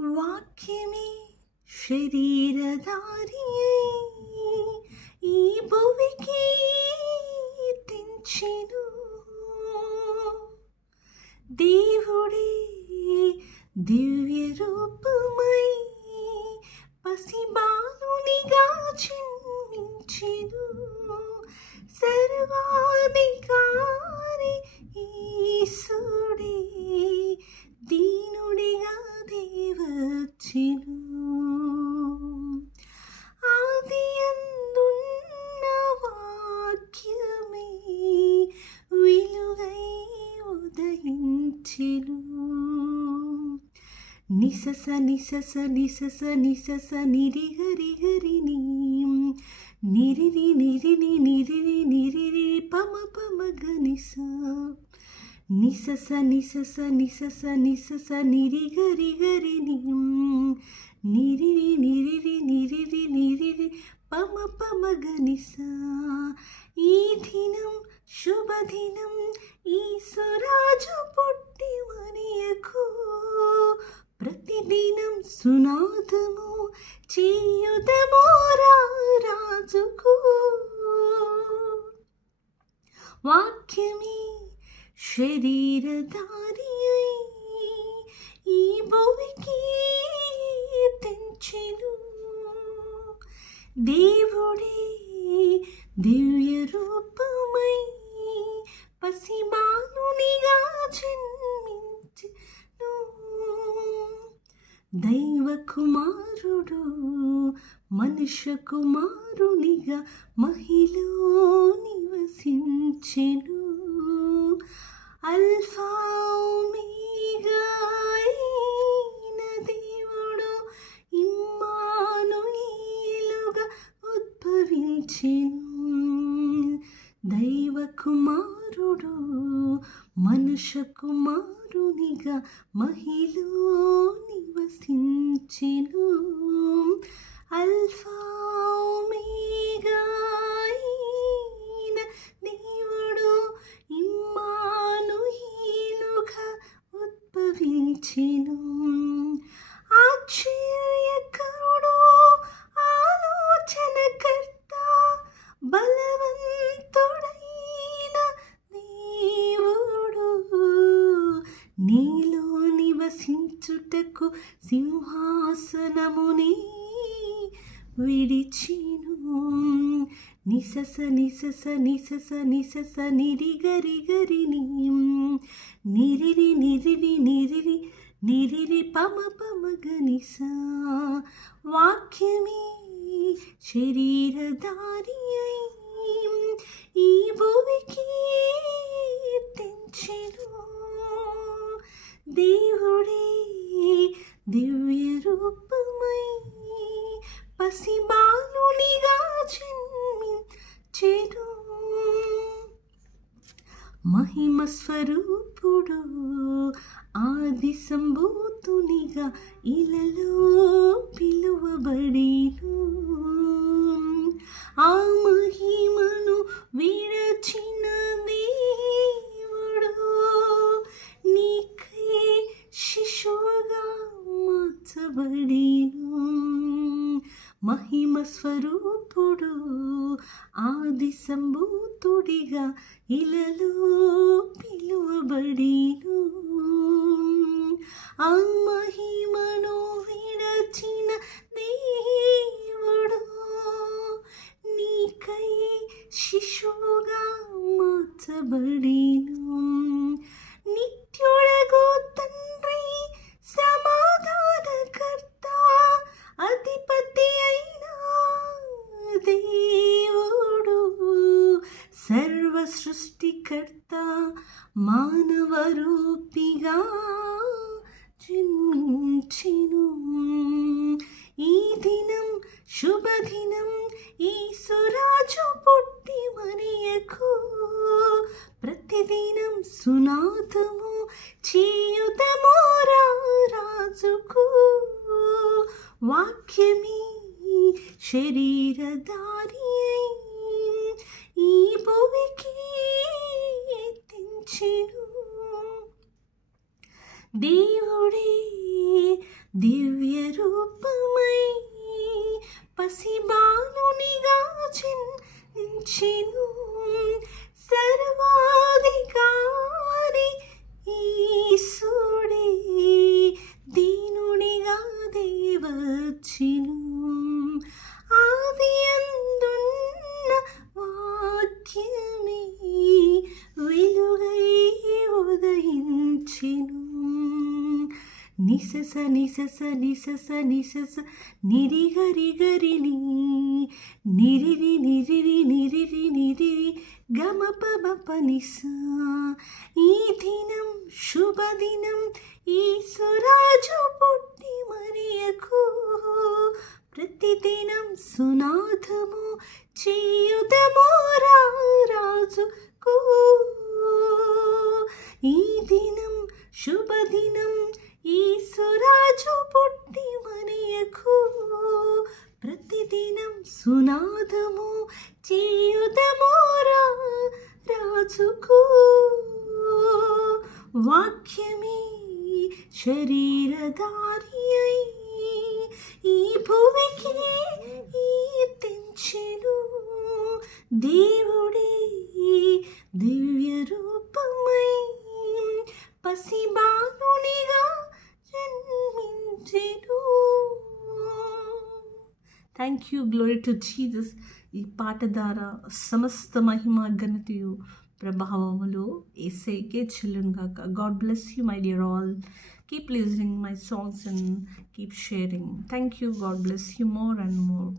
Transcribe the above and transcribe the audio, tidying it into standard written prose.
వాక్యమే శరీరధారియై ఈ భువికి తెంచెను. దేవుడే దివ్య రూపమై పసిబాలునిగా జన్మించెను. సర్వాధికారి యేసుడే దీనుడిగా దేవచ్చెను. ఆదియందున్న వాక్యమే వెలుగై ఉదయించెను. నిసస నిసస నిసస నిసస నిరిగరి గరిని నిరిరి నిరిని నిరిరి నిరిరి పమ పమ గనిస నిసస నిసస నిసస నిసస నిరిగరి గరిని నిరిరి నిరిరి నిరిరి నిరిరి పమ పమ గనిస. ఈ దినం శుభదినం ఈశ్వరాజు పుట్టి మనకు ప్రతిదినం సునాదము చేయుదము రాజుకు. వాక్యమే శరీరధారియై ఈ భువికి తెంచెను. దేవుడే దివ్య రూపమై పసిబాలునిగా జన్మించెను. దైవ కుమారుడు మనుష్య కుమారునిగా మహిలో నివసించెను. అల్ఫా ఒమేగా అయిన దేవుడు ఇమ్మానుయేలుగా ఉద్భవించెను. దైవ కుమారుడు మనుష్య కుమారునిగా మహిలో నివసించెను. అల్ఫా ఒమేగా అయిన దేవుడు ఇమ్మానుయేలుగా ఉద్భవించెను. ఆశ్చర్యకరుడు ఆలోచనకర్త బలవంతుడైన దేవుడు నీలో నివసించుటకు సింహాసనముని విడిచెను. నిసస నిసస నిసస నిసస నిరిగరి గరిని నిరిరి నిరిరి నిరిరి నిరిరి పమ పమ గనిస. వాక్యమే శరీరధారియై ఈ భువికి తెంచెను. దేవుడే దివ్య రూపమై పసిబాలునిగా జన్మించెను. మహిమ స్వరూపుడు ఆది సంభూతునిగా ఇలలో పిలువబడెను. ఆ మహిమను విడచిన దేవుడు నీకై శిశువుగా మార్చబడెను. మహిమ స్వరూపుడు ఆది సంభూతుడిగా ఇలలో పిలువబడెను. ఆ మహిమను విడచిన దేవుడు నీకై శిశువుగా మార్చబడెను. నిత్యుడగు తండ్రి సమాధానకర్త అధిపతి అయిన దేవుడు సర్వ సృష్టికర్త మానవ రూపిగా జన్మించెను. ఈ దినం శుభదినం యేసురాజు పుట్టి మనకు ప్రతిదినం సునాదము చేయుదము రాజుకు. వాక్యమే శరీరధారియై ఈ భువికి తెంచెను. దేవుడే దివ్య రూపమై పసిబాలునిగా జన్మించెను సర్వాధికారి యేసుడే దీనునిగా దేవచ్చెను ఆది అందున్న వాక్యమే వెలుగై ఉదయించెను నిసస నిసస నిసస నిసస నిరిగరి గరిని నిరిరి నిరిరి నిరిరి నిరిరి గమప బప నిస ఈ దినం శుభదినం యేసురాజు పుట్టి మరియకు ప్రతిదినం సునాదము చేయుదము రాజుకు ఈ దినం శుభదినం యేసురాజు పుట్టి మరియకు ప్రతిదినం సునాదము చేయుదము రాజుకు వాక్యమే శరీరధారి అయి ఈ భూమికి తెంచెను దేవుడే దివ్య రూపమై పసిబాలునిగా జన్మించెను. Thank you, glory to Jesus. ఈ పాట ద్వారా సమస్త మహిమ ఘనతయు ప్రభావములు యేసయ్యకే చెల్లును గాక. God bless you my dear all. Keep listening my songs and keep sharing. Thank you. God bless you more and more.